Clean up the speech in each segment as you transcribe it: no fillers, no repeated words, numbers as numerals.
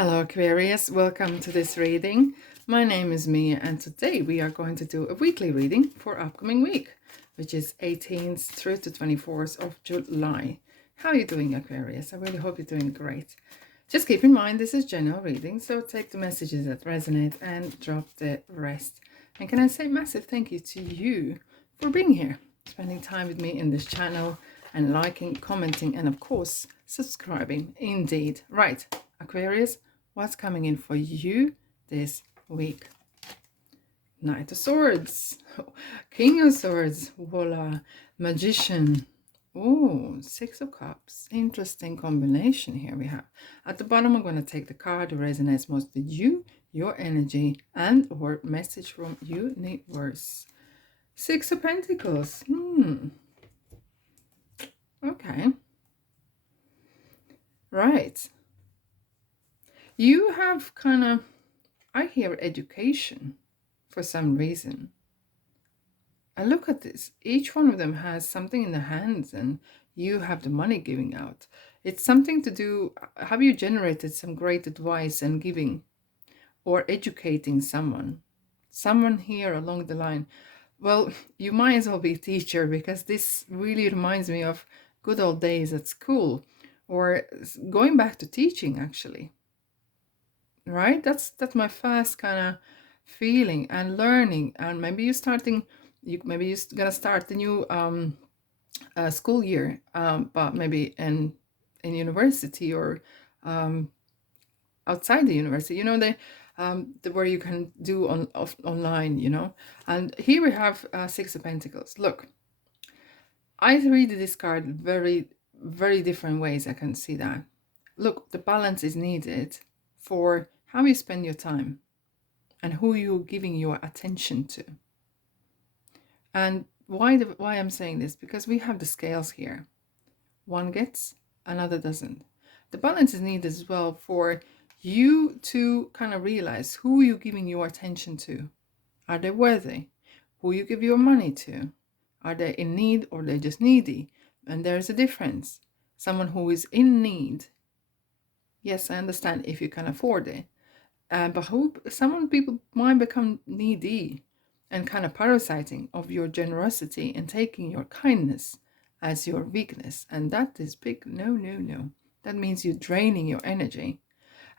Hello Aquarius, welcome to this reading. My name is Mia and today we are going to do a weekly reading for upcoming week, which is 18th through to 24th of July. How are you doing, Aquarius? I really hope you're doing great. Just keep in mind this is general reading, so take the messages that resonate and drop the rest. And can I say massive thank you to you for being here, spending time with me in this channel and liking, commenting, and of course subscribing. Indeed. Right, Aquarius, what's coming in for you this week? Knight of Swords, King of Swords, voila, Magician. Oh, Six of Cups. Interesting combination here we have. At the bottom, I'm going to take the card that resonates most with you, your energy, and or message from universe. Six of Pentacles. Okay. Right. You have kind of, I hear education for some reason. I look at this. Each one of them has something in the hands and you have the money giving out. It's something to do, have you generated some great advice and giving or educating someone? Someone here along the line. Well, you might as well be a teacher because this really reminds me of good old days at school or going back to teaching actually. Right? That's my first kind of feeling and learning. And maybe you're gonna start the new school year, but maybe in university or outside the university. You know, the where you can do online. You know, and here we have Six of Pentacles. Look, I read this card very, very different ways. I can see that. Look, the balance is needed for how you spend your time and who you're giving your attention to. And why I'm saying this? Because we have the scales here. One gets, another doesn't. The balance is needed as well for you to kind of realize who you're giving your attention to. Are they worthy? Who you give your money to? Are they in need or they're just needy? And there's a difference. Someone who is in need, yes, I understand if you can afford it. But some people might become needy and kind of parasiting of your generosity and taking your kindness as your weakness. And that is big no. That means you're draining your energy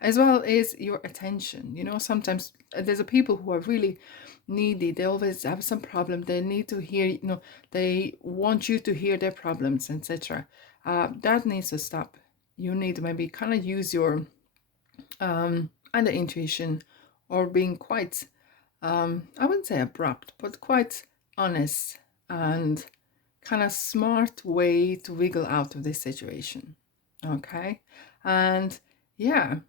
as well as your attention. You know, sometimes there's a people who are really needy. They always have some problem. They need to hear, you know, they want you to hear their problems, etc. That needs to stop. You need to maybe kind of use your either intuition or being quite, I wouldn't say abrupt, but quite honest and kind of smart way to wiggle out of this situation. Okay. And yeah,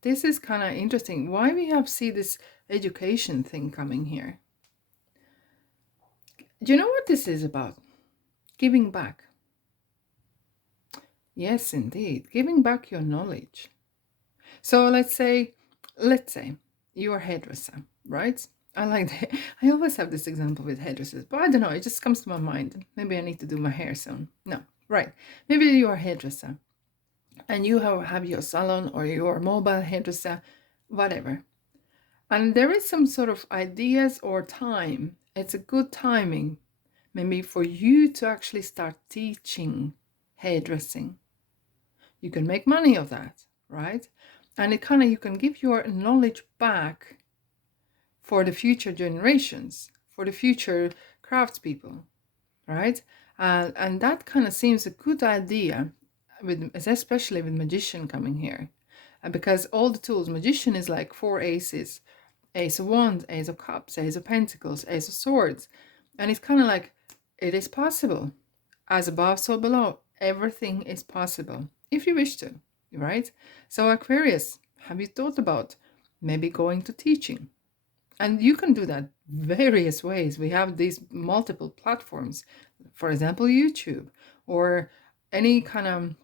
this is kind of interesting. Why we see this education thing coming here? Do you know what this is about? Giving back. Yes, indeed. Giving back your knowledge. So let's say you're a hairdresser, right? I always have this example with hairdressers, but I don't know, it just comes to my mind. Maybe I need to do my hair soon. No, right. Maybe you're a hairdresser and you have your salon or your mobile hairdresser, whatever. And there is some sort of ideas or time. It's a good timing, maybe for you to actually start teaching hairdressing. You can make money of that, right? And it kind of, you can give your knowledge back for the future generations, for the future craftspeople, right? And that kind of seems a good idea, especially with magician coming here. Because all the tools, magician is like 4 aces, Ace of Wands, Ace of Cups, Ace of Pentacles, Ace of Swords. And it's kind of like, it is possible. As above, so below. Everything is possible, if you wish to. Right? So Aquarius, have you thought about maybe going to teaching? And you can do that various ways. We have these multiple platforms, for example, YouTube, or any kind of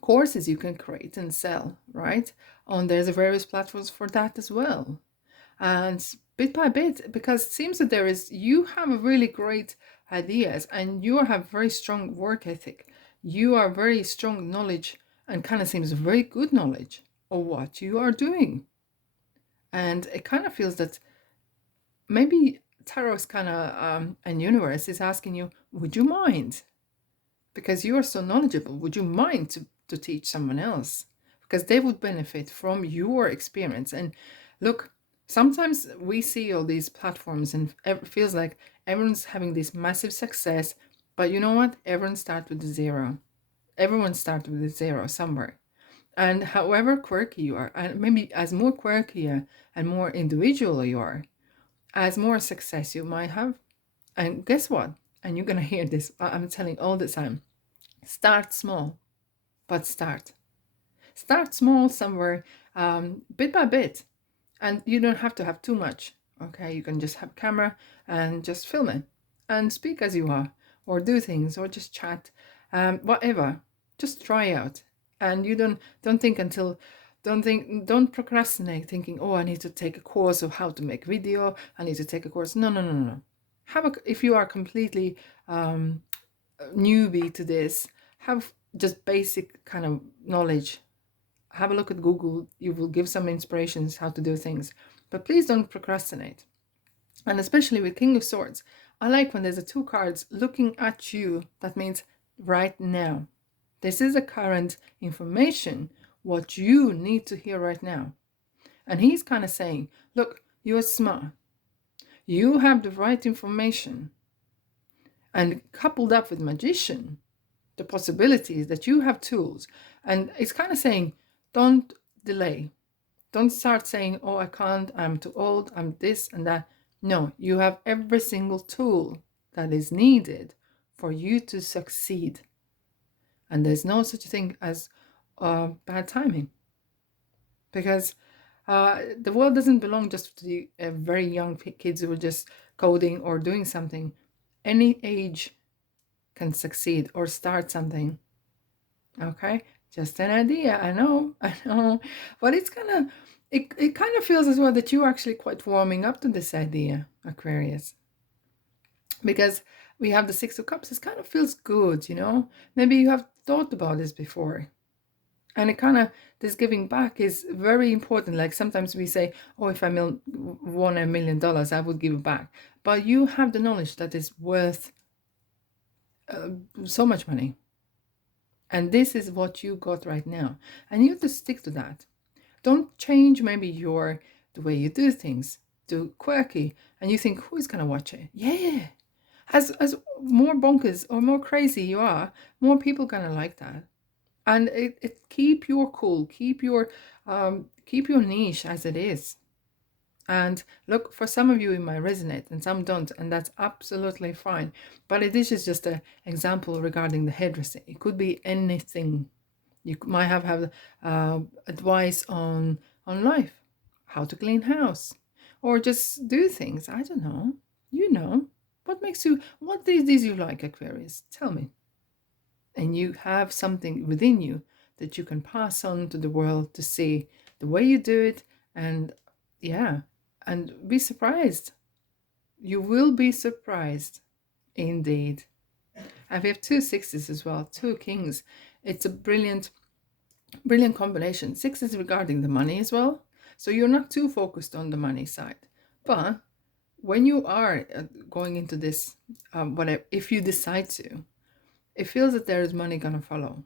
courses you can create and sell, right? There's various platforms for that as well. And bit by bit, because it seems that you have really great ideas and you have very strong work ethic. You are very strong knowledge and kind of seems very good knowledge of what you are doing. And it kind of feels that maybe tarot's kind of and universe is asking you, would you mind? Because you are so knowledgeable, would you mind to teach someone else? Because they would benefit from your experience. And look, sometimes we see all these platforms and it feels like everyone's having this massive success, but you know what? Everyone starts with zero. Everyone starts with zero somewhere. And however quirky you are, and maybe as more quirky and more individual you are, as more success you might have. And guess what? And you're gonna hear this, I'm telling all the time. Start small, but start. Start small somewhere, bit by bit. And you don't have to have too much. Okay, you can just have camera and just film it and speak as you are, or do things, or just chat, whatever. Just try out. And you don't think until don't procrastinate thinking, oh, I need to take a course of how to make video, I need to take a course. No, no, no, no. If you are completely newbie to this, have just basic kind of knowledge. Have a look at Google. You will give some inspirations how to do things, but please don't procrastinate. And especially with King of Swords, I like when there's a two cards looking at you. That means right now. This is the current information, what you need to hear right now. And he's kind of saying, look, you're smart. You have the right information. And coupled up with Magician, the possibilities that you have tools. And it's kind of saying, don't delay. Don't start saying, oh, I can't, I'm too old, I'm this and that. No, you have every single tool that is needed for you to succeed. And there's no such thing as bad timing. Because the world doesn't belong just to the very young kids who are just coding or doing something. Any age can succeed or start something. Okay, just an idea. I know, but it's kind of it kind of feels as well that you're actually quite warming up to this idea, Aquarius, because we have the Six of Cups. It kind of feels good, you know. Maybe you have thought about this before, and it kind of this giving back is very important. Like sometimes we say, oh, if I won $1 million, I would give it back, but you have the knowledge that is worth so much money. And this is what you got right now. And you have to stick to that. Don't change maybe the way you do things. Do quirky. And you think, who's going to watch it? Yeah. As more bonkers or more crazy you are, more people going to like that. And it keep your cool. Keep your niche as it is. And look, for some of you it might resonate and some don't, and that's absolutely fine. But it is just an example regarding the hairdressing. It could be anything. You might have advice on life, how to clean house, or just do things. I don't know. You know, what is you like, Aquarius? Tell me. And you have something within you that you can pass on to the world to see the way you do it, and yeah. And be surprised. You will be surprised, indeed. And we have two sixes as well, two kings. It's a brilliant combination. Six is regarding the money as well. So you're not too focused on the money side. But when you are going into this, whatever, if you decide to, it feels that there is money going to follow.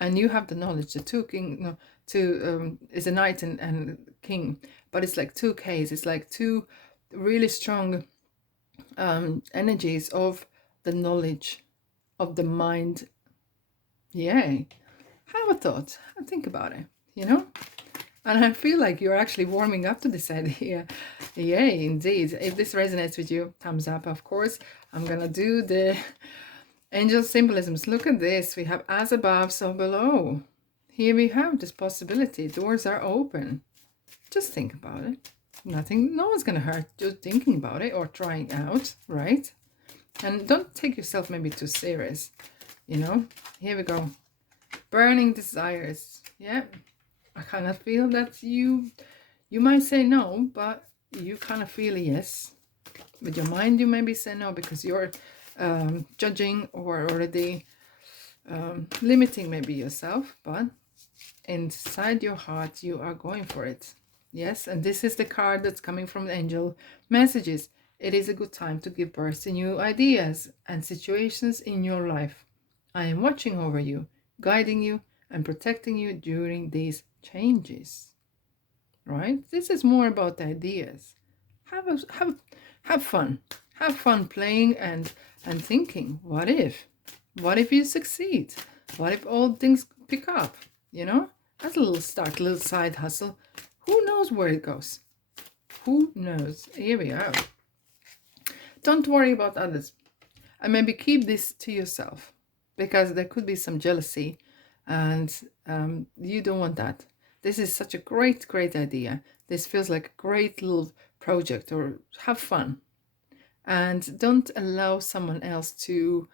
And you have the knowledge. The two is a knight and king, but it's like two Ks. It's like two really strong energies of the knowledge of the mind. Yay. Have a thought and think about it, you know? And I feel like you're actually warming up to this idea. Yay, indeed. If this resonates with you, thumbs up, of course. I'm going to do the angel symbolisms. Look at this. We have as above, so below. Here we have this possibility. Doors are open. Just think about it. No one's going to hurt just thinking about it or trying out, right? And don't take yourself maybe too serious, you know? Here we go. Burning desires. Yeah. I kind of feel that you might say no, but you kind of feel a yes. With your mind, you maybe say no because you're judging or already limiting maybe yourself, but inside your heart, you are going for it. Yes, and this is the card that's coming from the angel messages. It is a good time to give birth to new ideas and situations in your life. I am watching over you, guiding you, and protecting you during these changes. Right? This is more about ideas. Have a, have fun. Have fun playing and thinking. What if? What if you succeed? What if all things pick up? You know, as a little start, little side hustle. Who knows where it goes? Who knows? Here we are. Don't worry about others, and maybe keep this to yourself, because there could be some jealousy, and you don't want that. This is such a great, great idea. This feels like a great little project, or have fun. And don't allow someone else to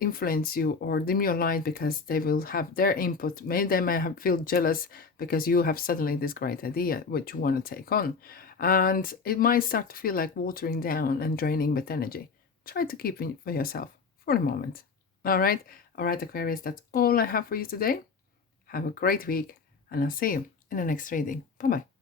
influence you or dim your light, because they will have their input. Maybe they might feel jealous because you have suddenly this great idea which you want to take on, and it might start to feel like watering down and draining with energy. Try to keep it for yourself for the moment. All right, Aquarius, that's all I have for you today. Have a great week, and I'll see you in the next reading. Bye bye.